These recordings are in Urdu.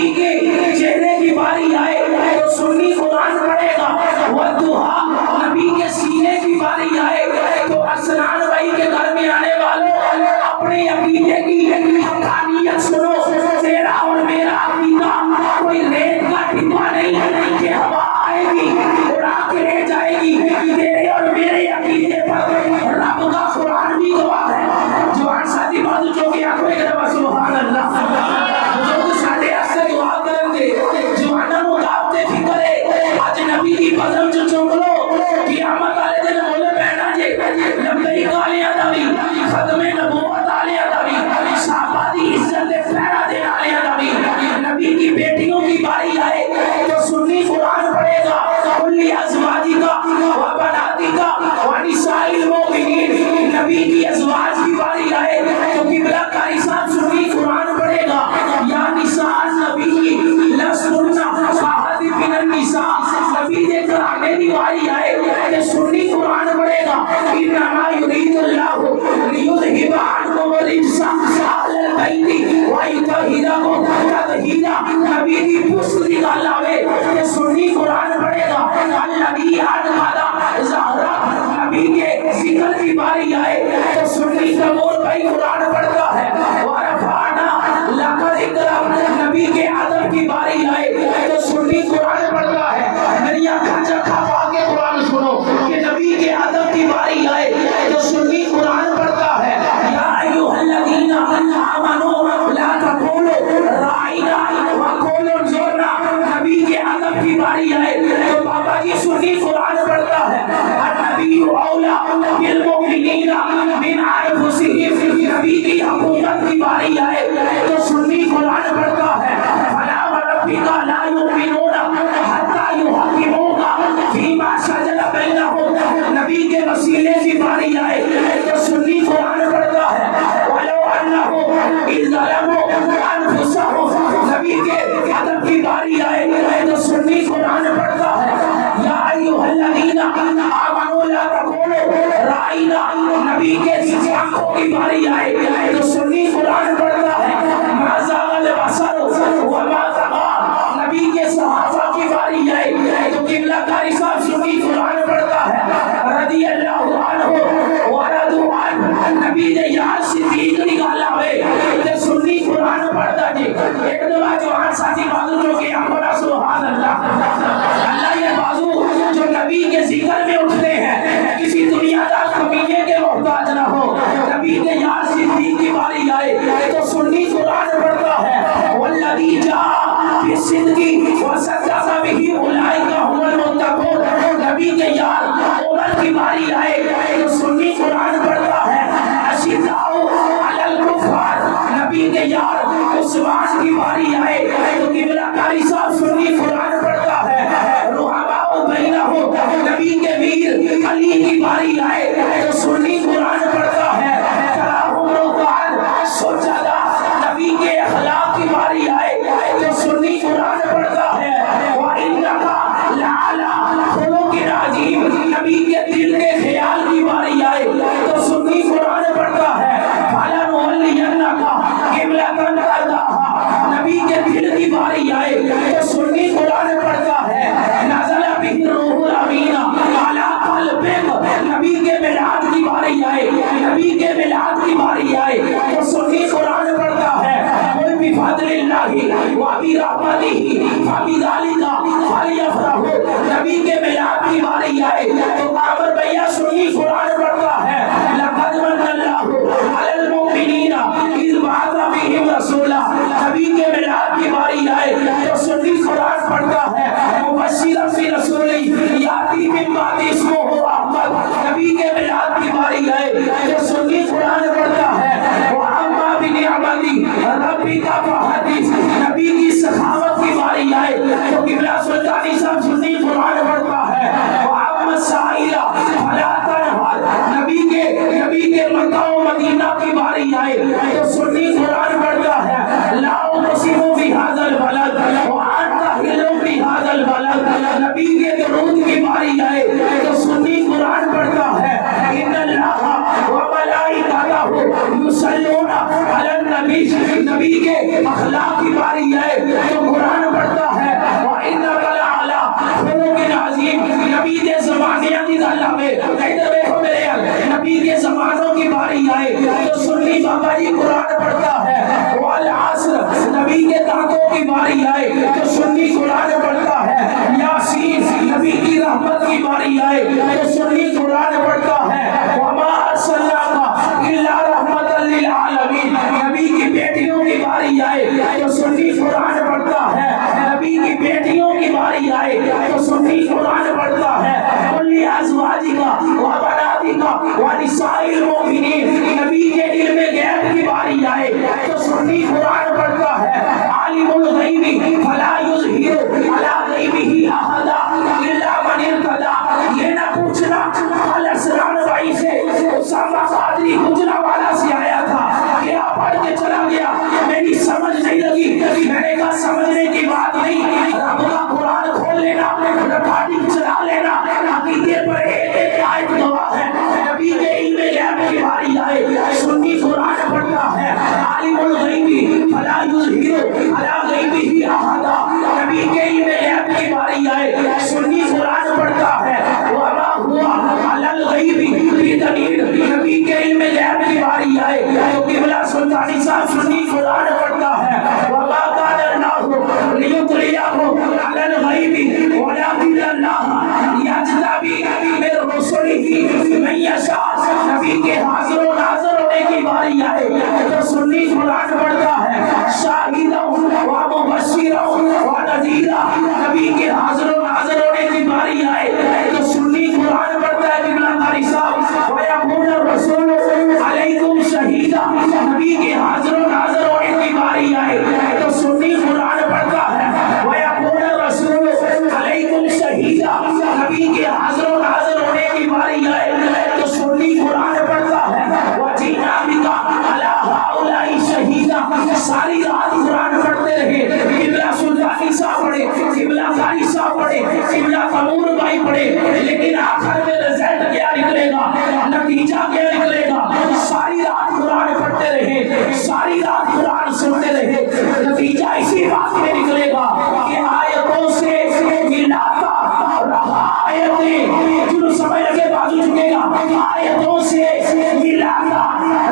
نبی کے چہرے کی باری آئے تو سنی قرآن پڑھے گا، والضحیٰ نبی کے سینے کی باری آئے تو اسنان بھائی کے گھر میں آنے والوں اپنے عقیدے کی حقانیت سنو، تیرا اور میرا عقیدہ کوئی ریت کا ڈبہ نہیں کہ ہوا آئے گی اڑا کے لے جائے گی، تیرے اور میرے عقیدے پر رب کا قرآن بھی گواہ ہے۔ جوان ساتھی بازو جو کہ آنکھوں کے رب سبحان اللہ جو ساڑھے اسے دعا کریں گے جوانا مدابتے فکرے آج نبی کی بزم جو چنگلو قیامت آلے دن مولے پہنا جے لبئی کالے اداوی ختم نبوت آلے اداوی صحابہ عزت پہنا دے آلے اداوی نبی کی بیٹیوں کی باری آئے تو سنی قرآن پڑھے گا، کلی ازواجی کا وبناتی کا ونساء المؤمنین نبی کی ازواج کی باری آئے تو قبلہ کاری صاحب سنی قرآن پڑھے گا، یا نساء النبی لستن کاحد من النساء نبی دے کرانے کی باری آئے کہ سنی قرآن پڑھے گا، انما یرید اللہ لیذہب عنکم الرجس اہل البیت ویطہرکم تطہیرا نبی کی پشت نکالاوے کہ سنی قرآن پڑھے گا، الذی انقض ظہرک نبی کے ذکر کی باری آئے تو سنی کمور بھائی قرآن پڑھتا ہے، ورفعنا لک ذکرک نبی کے ادب کی باری آئے تو سنی قرآن پڑھتا ہے۔ میری آنکھیں چکھا پا کے قرآن سنو کہ نبی کے ادب کی باری آئے تو سنی قرآن پڑھتا ہے، یا ایھا الذین آمنوا لا تقولوا راعنا وقولوا انظرنا نبی کے ادب کی باری آئے تو بابا جی سنی قرآن پڑھتا ہے، النبی اولیٰ بالمؤمنین من انفسہم نبی کی حکومت کی باری آئے تو سنی قرآن پڑھتا ہے، فلا وربک لا یؤمنون حتی یحکموک فیما شجر بینہم نبی کے وسیلے کی باری آئے تو سنی قرآن پڑھتا ہے، ولو انہم اذ ظلموا انفسہم نبی کے ادب کی باری آئے تو سنی قرآن پڑھتا ہے، یا ایھا الذین آمنوا لا تقولوا راعنا نبی کے آنکھوں کی باری آئے تو سنی قرآن پڑھتا ہے، ما زاغ البصر وما طغى نبی کے صحابہ کی باری آئے تو قبلہ کاری صاحب سنی قرآن پڑھتا ہے، رضی اللہ عنہ ورضوا عنہ نبی نے یار صدیق نکالا ہوئے تو سنی قرآن پڑھتا جی۔ ایک دفعہ جوان ساتھی بازو جو کہ ہمارا سبحان اللہ اللہ یہ بازو جو نبی کے ذکر میں اٹھتے ہیں کسی دنیا دار کمینے کے محتاج نہ ہو، نبی نے یار صدیق کی باری آئے تو سنی قرآن پڑھتا ہے، والذی جاء بالصدق وصدق بہ اولئک هم المتقون نبی کے یار عمر کی باری آئے تو سنی قرآن پڑھتا ہے، اشداء علی الکفار نبی کے یار عثمان کی باری آئے تو قبلہ کاری صاحب سنی قرآن پڑھتا ہے، رحماء بینہم نبی کے ویر علی کی باری آئے تو سنی قرآن پڑھتا ہے، تراہم رکعا سجدہ نبی کے اخلاق کی باری آئے تو سنی قرآن پڑھتا ہے، وَإِنَّكَ لَعَلَىٰ خُلُقٍ عَظِيمٍ نبی کے دل کے خیال کی باری آئے تو سنی قرآن پڑھتا ہے، فَلَنُوَلِّيَنَّكَ قِبْلَةً تَرْضَاهَا نبی کے دل کی باری آئے تو سنی قرآن پڑھتا ہے، نزل بہ الروح الامین علی قلبک نبی کے میلاد کی باری آئے نبی کے میلاد کی باری آئے تو سنی قرآن پڑھتا ہے، قل بفضل اللہ وبرحمتہ فبذلک فلیفرحوا نبی کے میلاد کی باری آئے تو عامر بھیا سنی قرآن پڑھتا ہے، لقد من اللہ علی المؤمنین اذ بعث فیہم رسولا نبی کے میلاد کی باری آئے تو سنی قرآن پڑھتا ہے، مبشرا برسول یاتی من بعد اسمہ احمد نبی کے میلاد کی باری آئے تو سنی قرآن پڑھتا ہے، وَأَمَّا بِنِعْمَتِ رَبِّكَ فَحَدِّثْ نبی کی سخاوت کی باری آئے تو قبلہ سلطانی صاحب سنی قرآن پڑھتا ہے، وَأَمَّا السَّائِلَ فَلَا تَنْهَرْ اللہ میں ادھر دیکھو میرے نبی کے زمانوں کی باری آئے تو سنی بابا جی قرآن پڑھتا ہے، والعصر نبی کے دانتوں کی باری آئے تو سنی قرآن پڑھتا ہے، یاسین نبی کی رحمت کی باری آئے تو سنی قرآن پڑھتا ہے، وما ارسلناک الا رحمتا للعالمین نبی کی بیٹیوں کی باری آئے تو سنی قرآن پڑھتا ہے، نبی کی بیٹیوں کی باری آئے تو سنی قرآن پڑھتا ہے، کل ازواجکا وبناتکا ونساء المؤمنین نبی کے علم غیب کی باری آئے تو سنی قرآن پڑھتا ہے، عالم الغیب فلا یظہر علی غیبہ احدا الا من ارتضی، یہ نہ پوچھنا کل اسرار بھائی سے اسامہ قادری گجرا والا سے آیا تھا، کیا پڑھ کے چلا گیا، میری سمجھ نہیں لگی، میں نے کہا سمجھنے کی بات نہیں، رب کا قرآن کھول لینا، ریکارڈنگ چلا لینا، عقیدے پر ایک آیت گواہ ہے، نبی کے علم غیب کی باری آئے سنی قرآن پڑھتا ہے، عالم الغیب فلا یظہر علی غیبہ احدا نبی کے علم غیب کی باری آئے سنی قرآن پڑھتا ہے، وما ہوا علی الغیب بدلیل نبی کے علم غیب کی باری آئے تو قبلہ سلطانی صاحب سنی قرآن پڑھتا ہے، وما کان اللہ لیطلعکم علی الغیب ولکن اللہ یجتبی من رسلہ من یشاء نبی کے حاضر و ناظر ہونے کی باری آئے تو سنی قرآن پڑھتا ہے، شاہدا و مبشرا و نذیرا نبی کے حاضر و ناظر ہونے کی باری آئے تو سنی قرآن پڑھتا ہے، قبلہ قاری صاحب ویکون الرسول علیکم شہیدا نبی کے حاضر و ناظر ہونے کی باری آئے تو سنی قرآن پڑھتا ہے، ویکون الرسول علیکم شہیدا نبی کے حاضر و ناظر ہونے کی باری آئے تو سنی قرآن پڑھتا ہے، وجینا بکا علی ہؤلاء شہیدا ساری رات قرآن پڑھتے رہے، قبلہ سلطانی صاحب پڑھے، قبلہ قاری صاحب پڑھے، قبلہ قمور بھائی پڑھے، لیکن آخر میں رزلٹ کیا نکلے گا، نتیجہ کیا نکلے گا، ساری رات قرآن پڑھتے رہے، ساری رات قرآن سنتے رہے، نتیجہ اسی بات میں نکلے گا کہ آیتوں سے ملاتا رہا، آیتیں جو سمجھ لگے بازو جھکے گا، آیتوں سے ملاتا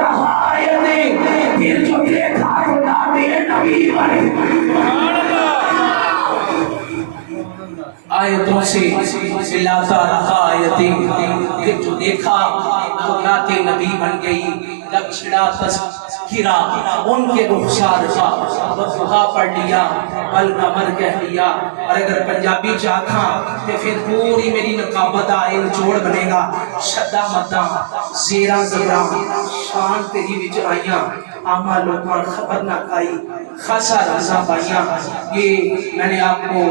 رہا آیتیں، پھر جو دیکھا تو نام نبی بنے، آیتوں سے ملاتا رہا آیتیں، پھر جو دیکھا تو نعت نبی بن گئی، جب چھڑا تذکرہ ان کے رخسار کا وضحا پڑھ لیا والقمر کہہ لیا، اور اگر پنجابی چاہتا تو پھر پوری میری نقابت آئے جوڑ بنے گا، شدہ مدہ زیرہ زبرہ شان تیری وچ آئیاں، آمہ لوگوں خبر نہ کھائی خاصا رضا پائیاں، یہ میں نے آپ کو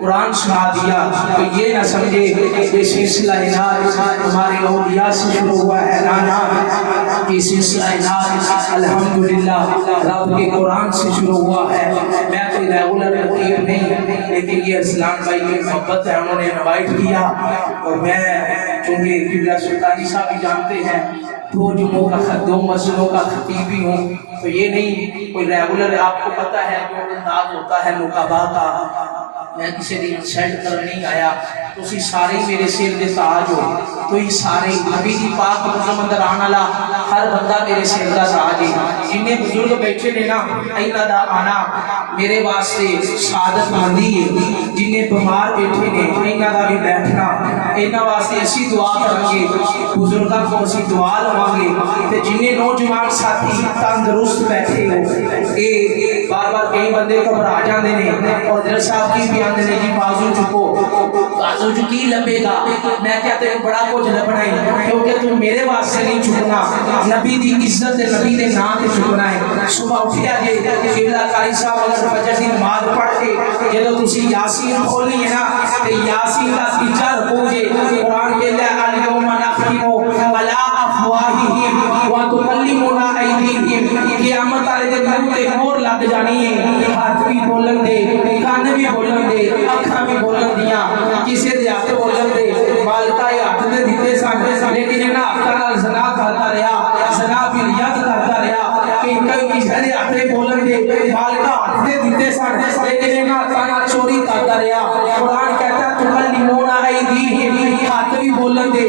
قرآن سنا دیا تو یہ نہ سمجھے یہ سلسلہ اناد ہمارے اولیاء سے شروع ہوا ہے، نانا یہ سلسلہ اناد الحمدللہ رب کے قرآن سے شروع ہوا ہے، میں کوئی ریگولر رقیب نہیں، لیکن یہ اسلام بھائی کی محبت ہے، انہوں نے انوائٹ کیا، اور میں چونکہ قبلہ سلطانی صاحب بھی جانتے ہیں دو جمعوں کا دو مسجدوں کا خطیب بھی ہوں، تو یہ نہیں کوئی ریگولر، آپ کو پتہ ہے جو انداز ہوتا ہے نقابہ کا، میں کسی دن انسلٹ کر نہیں آیا، تو اسی سارے میرے سر دے تاج ہو، تو یہ سارے نبی دی پاک مقدم اندر آنا لا ہر بندہ میرے سر دا تاج ہے، جنہیں بزرگ بیٹھے نے نا اینا دا آنا میرے واسطے سعادت مندی ہے، جنہیں بیمار بیٹھے نے اینا دا بھی بیٹھنا، اینا واسطے اسی دعا کریں گے، بزرگاں کو اسی دعا لوائیں گے، تے جنہیں نوجوان ساتھی تندرست بیٹھے ہو، اے بار بار کئی بندے گھبرا جاندے نے، اور حضرت صاحب کی بھی آندے نے جی بازو چکو، بازو چکی لبے گا، میں کہتے ہیں بڑا کچھ لبنا ہے، کیونکہ تم میرے واسطے نہیں چکنا، نبی دی عزت نبی دے نام تے چکنا ہے، صبح اٹھیا جے قبلہ قاری صاحب اگر فجر دی نماز پڑھ کے جدو تسی یاسین کھولنی ہے نا تے یاسین دا تیجا رکھو جے، قرآن کہتا ہے الیوم نختم علی افواہہم وتکلمنا ایدیہم، قیامت والے دن منہ تے مہر لگ جانی ہے، ہاتھ بھی بولن دے، کان بھی بولن دے، اکھاں بھی بولن دیاں، کسے دے ہاتھ بولن دے، مالکہ یہ ہاتھ دے دیتے سن، لیکن انہاں ہاتھاں نال زنا کرتا رہا، زنا بالید کرتا رہا، کہ کئی کسے دے ہاتھ بولن دے، مالکہ ہاتھ دے دیتے سن، لیکن انہاں ہاتھاں نال چوری کرتا رہا، قرآن کہتا ہے تکلمون ایدیہم، ہاتھ بھی بولن دے،